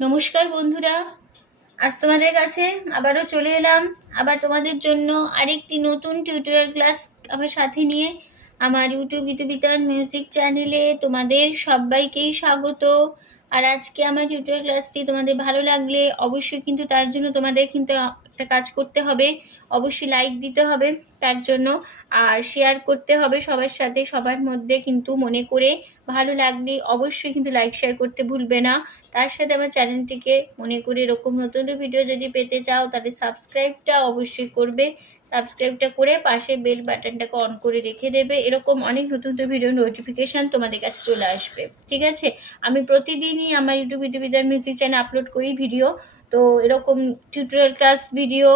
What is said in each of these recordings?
নমস্কার বন্ধুরা, আজ তোমাদের কাছে আবারও চলে এলাম। আবার তোমাদের জন্য আরেকটি নতুন টিউটোরিয়াল ক্লাস আমার সাথে নিয়ে আমার ইউটিউবিতান মিউজিক চ্যানেলে তোমাদের সবাইকেই স্বাগত। আর আজকে আমার টিউটোরিয়াল ক্লাসটি তোমাদের ভালো লাগলে অবশ্যই কিন্তু তার জন্য তোমাদের কিন্তু একটা কাজ করতে হবে, অবশ্যই লাইক দিতে হবে তার জন্য, আর শেয়ার করতে হবে সবার সাথে, সবার মধ্যে কিন্তু মনে করে। ভালো লাগলে অবশ্যই কিন্তু লাইক শেয়ার করতে ভুলবে না। তার সাথে আমার চ্যানেলটিকে মনে করে এরকম নতুন ভিডিও যদি পেতে চাও তাহলে সাবস্ক্রাইবটা অবশ্যই করবে। সাবস্ক্রাইবটা করে পাশে বেল বাটনটাকে অন করে রেখে দেবে, এরকম অনেক নতুন নতুন ভিডিও নোটিফিকেশান তোমাদের কাছে চলে আসবে। ঠিক আছে, আমি প্রতিদিনই আমার ইউটিউবিতান মিউজিক চ্যানেলে আপলোড করি ভিডিও। তো এরকম টিউটোরিয়াল ক্লাস ভিডিও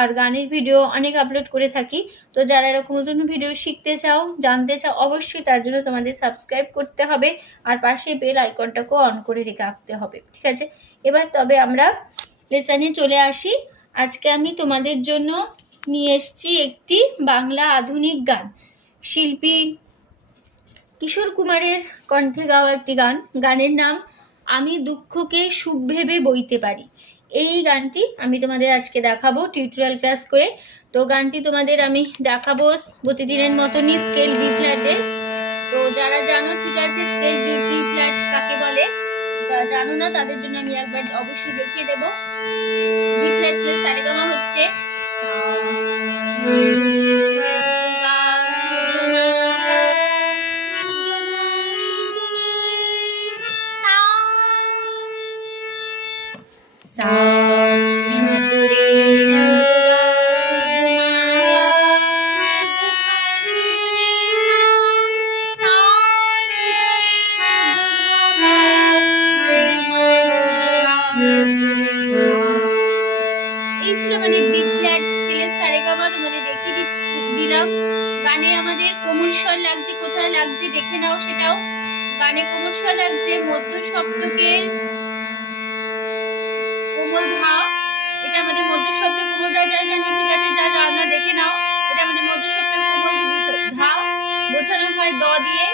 আর গানের ভিডিও অনেক আপলোড করে থাকি। তো যারা এরকম নতুন ভিডিও শিখতে চাও, জানতে চাও, অবশ্যই তার জন্য তোমাদের সাবস্ক্রাইব করতে হবে আর পাশে বেল আইকনটাকেও অন করে রাখতে হবে। ঠিক আছে, এবার তবে আমরা লেসনে চলে আসি। আজকে আমি তোমাদের জন্য নিয়ে এসেছি একটি বাংলা আধুনিক গান, শিল্পী কিশোর কুমারের কণ্ঠে গাওয়া একটি গান। গানের নাম আমি দুঃখকে সুখ ভেবে বইতে পারি। এই গানটি আমি তোমাদের আজকে দেখাবো টিউটোরিয়াল ক্লাস করে। তো গানটি তোমাদের আমি দেখাবো প্রতিদিনের মতনই স্কেল বি ফ্ল্যাটে। তো যারা জানো ঠিক আছে স্কেল বি ফ্ল্যাট কাকে বলে, যারা জানো না তাদের জন্য আমি একবার অবশ্যই দেখিয়ে দেব। বি ফ্ল্যাট স্কেল সারেগামা হচ্ছে এই ছিল আমাদের বি ফ্ল্যাট স্কেলের সারেগামা। তোমাদের দেখিয়ে দিলাম। গানে আমাদের কোমল স্বর লাগছে, কোথায় লাগছে দেখে নাও সেটাও। গানে কোমল স্বর লাগছে মধ্য সপ্তকের কোমল ধা, এটা আমাদের মধ্য সপ্তক কোমল ধা। যারা জানো ঠিক আছে, যা জানো না দেখে নাও। এটা আমাদের মধ্য সপ্তক কোমল ধা বোঝানো হয় দ দিয়ে।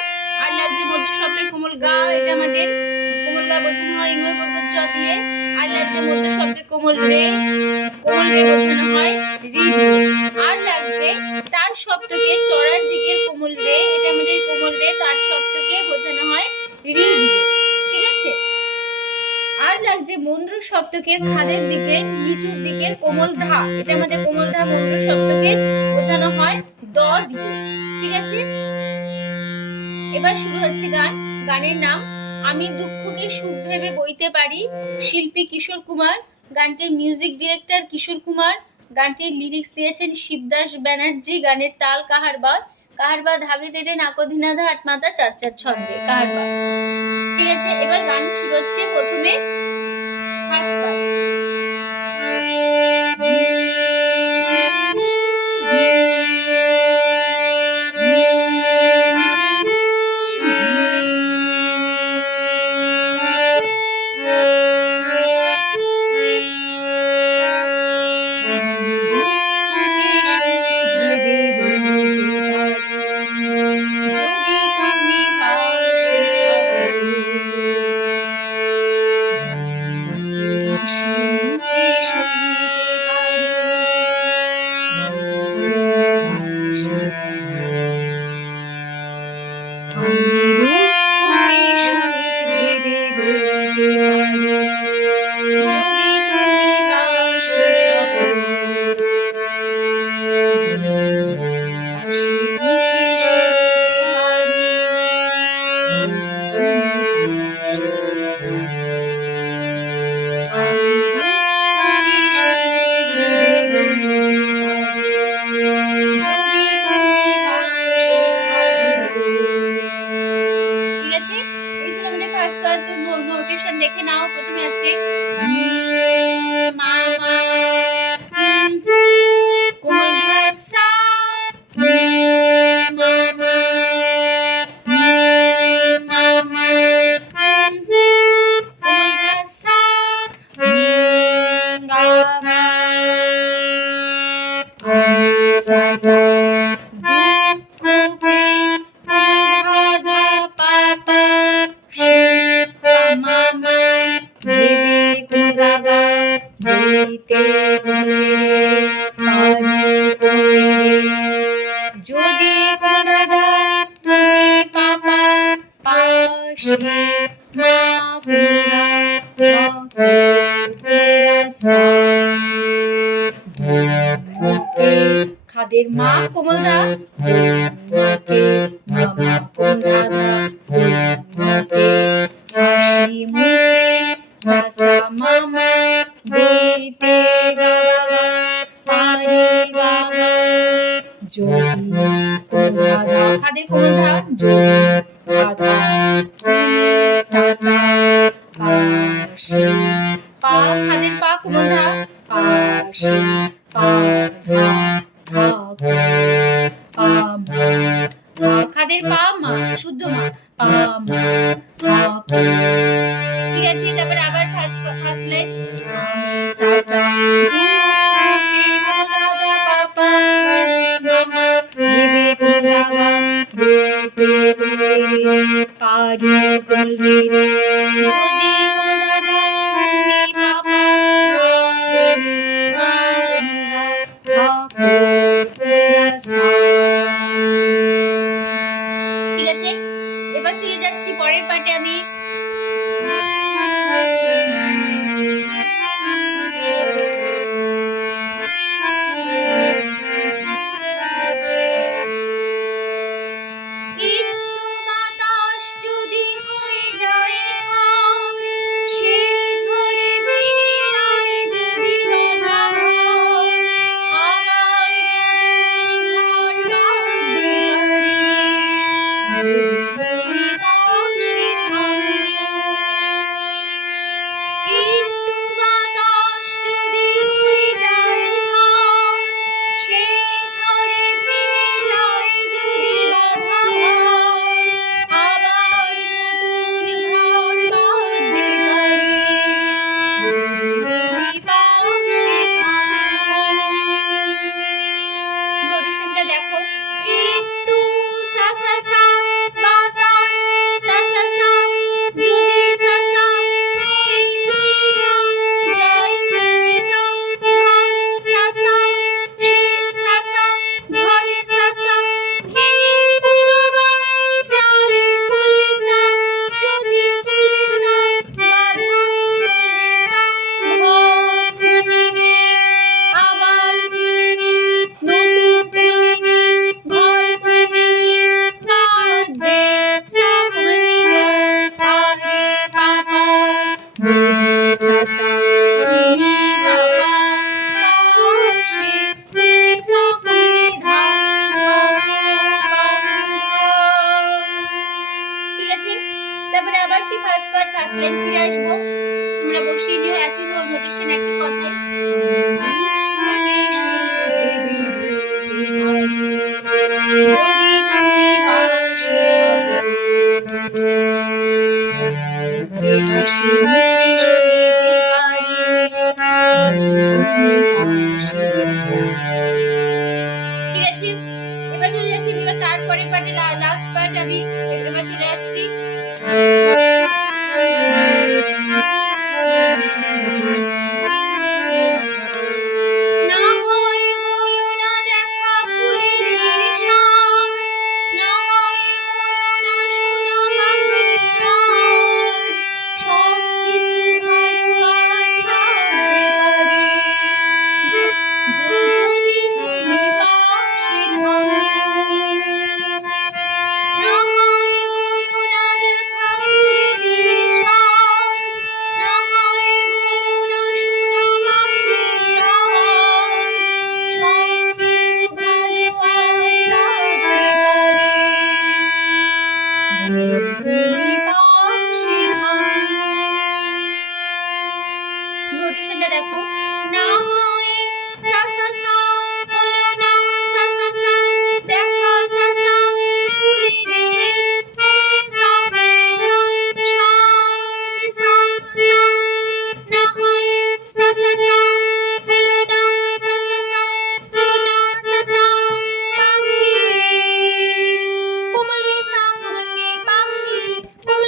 আর লাগছে মধ্য সপ্তক কোমল গা, এটা আমাদের কোমল গা বোঝানো হয় ইঙ্গল বর্গের চ দিয়ে। আর লাগছে মধ্য সপ্তক কোমল রে, কোমল রে বোঝানো হয় রি দিয়ে। আর লাগছে তার সপ্তকে চড়ার দিকের কোমল রে, এটা আমাদের কোমল রে, তার সপ্তকে বোঝানো হয় রি দিয়ে। ঠিক আছে, আর লাগছে মন্দ্র সপ্তকের খাদের দিকে নিচুর দিকের কোমল ধা, এটা আমাদের কোমল ধা মন্দ্র সপ্তকে বোঝানো হয় দ দিয়ে। ঠিক আছে, এবার শুরু হচ্ছে গান। গানের নাম আমি দুঃখকে সুখ ভেবে বইতে পারি। শিল্পী কিশোর কুমার, গানটির মিউজিক ডিরেক্টর কিশোর কুমার, গানটির লিরিক্স দিয়েছেন শিবদাস ব্যানার্জি। গানের তাল কাহারবা, কাহারবা ধাগে তেড়ে নাকধিনাধা আটমাতা চার চার ছন্দে কাহারবা। ঠিক আছে, এবার গান শুরু হচ্ছে। প্রথমে ফার্স্ট পার্ট। নোটেশন দেখে নাও। প্রথমে আছে মামা কোমল ধা সা, মামা মামা কোমল ধা সা, গা গা সা সা, দুঃখকে কোমল ধা ধা পা পা, মামা ভেবে মা কোমলদা ধা কোমলদা সা ধকে খাদের মা কোমলদা ধকে মামা কোমলদা ধা ধকে হাসি মুখে সাসা মামা বইতে গাগা পারে গাগা যদি কোমলদা খাদের কোমলদা যদি গাধা তুমি সাসা পাশে পা খাদের পা কোমলদা পাশে পা ধা ধা পা মা ধা খাদের পা মা শুদ্ধ মা পা মা ধা ঠিক আছে তারপর আবার ফার্স্ট লাইন সাসা দুকে কোমলদা পাপা মামা রেবে কোমলদা রেবে কোমলদা পারি কোমলদা যদি কোমলদা তুমি পাপা ঠিক আছে এবার চলে যাচ্ছি পরের পার্টে আমি তারপরে আবার সেই ফার্স্ট পার্ট ফার্স্ট লাইন ফিরে আসবো তোমরা বসিয়ে নিও একই নোটেশন একই কথায় ঠিক আছে এবার চলে যাচ্ছি এবার তারপরের পার্টে লাস্ট পার্ট আমি এবার চলে আসছি নোটেশনটা দেখো না হয় সা সা সা বলো না সা সা সা দেখা সা সা পুরে রে সা সা সা সা সা না হয় সা সা সা বলো না সা সা সা শোনা সা সা পাখি কোমল রে সা কোমল রে পাখি কোমল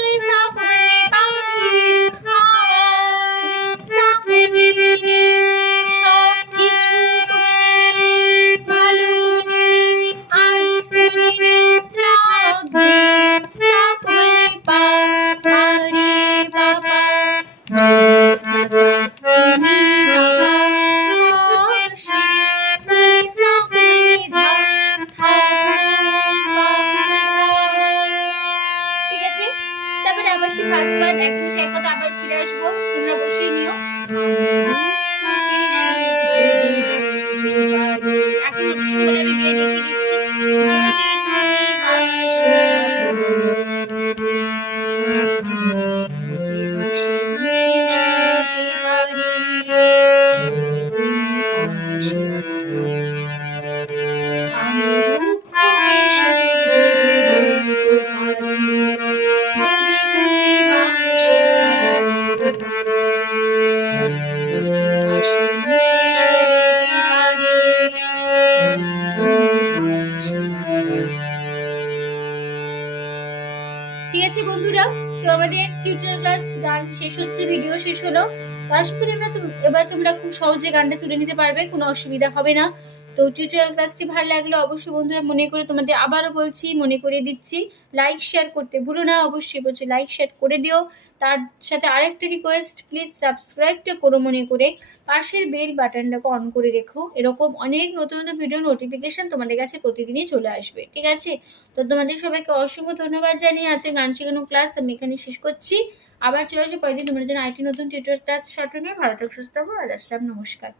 ভালোবাসি হাজব্যান্ড, একদিন সেই কথা আবার ফিরে আসবো, তোমরা বসেই নিও। এখন বলে আমি গিয়ে দেখিয়ে দিচ্ছি। যদি তুমি বাসো আমি দুঃখকে ঠিক আছে বন্ধুরা, তো আমাদের টিউটোরিয়াল ক্লাস গান শেষ হচ্ছে, ভিডিও শেষ হলো। আশা করি এবার তোমরা খুব সহজে গানটা তুলে নিতে পারবে, কোনো অসুবিধা হবে না। তো টিউটোরিয়াল ক্লাসটি ভালো লাগলে অবশ্যই বন্ধুরা মনে করে, তোমাদের আবারও বলছি, মনে করে দিচ্ছি, লাইক শেয়ার করতে ভুলো না, অবশ্যই বলছি লাইক শেয়ার করে দিও। তার সাথে আরেকটা রিকোয়েস্ট, প্লিজ সাবস্ক্রাইবটা করো মনে করে, পাশের বেল বাটনটাকে অন করে রেখো, এরকম অনেক নতুন নতুন ভিডিও নোটিফিকেশন তোমাদের কাছে প্রতিদিনই চলে আসবে, ঠিক আছে? তো তোমাদের সবাইকে অসংখ্য ধন্যবাদ জানিয়ে আছে গান শেখানো ক্লাস আমি এখানে শেষ করছি। আবার চলে আসবো পরের দিন তোমাদের জন্য আরেকটি নতুন টিউটোরিয়াল ক্লাস সাথে নিয়ে। ভালো থাকো, সুস্থ থাকো, আজ আসলাম, নমস্কার।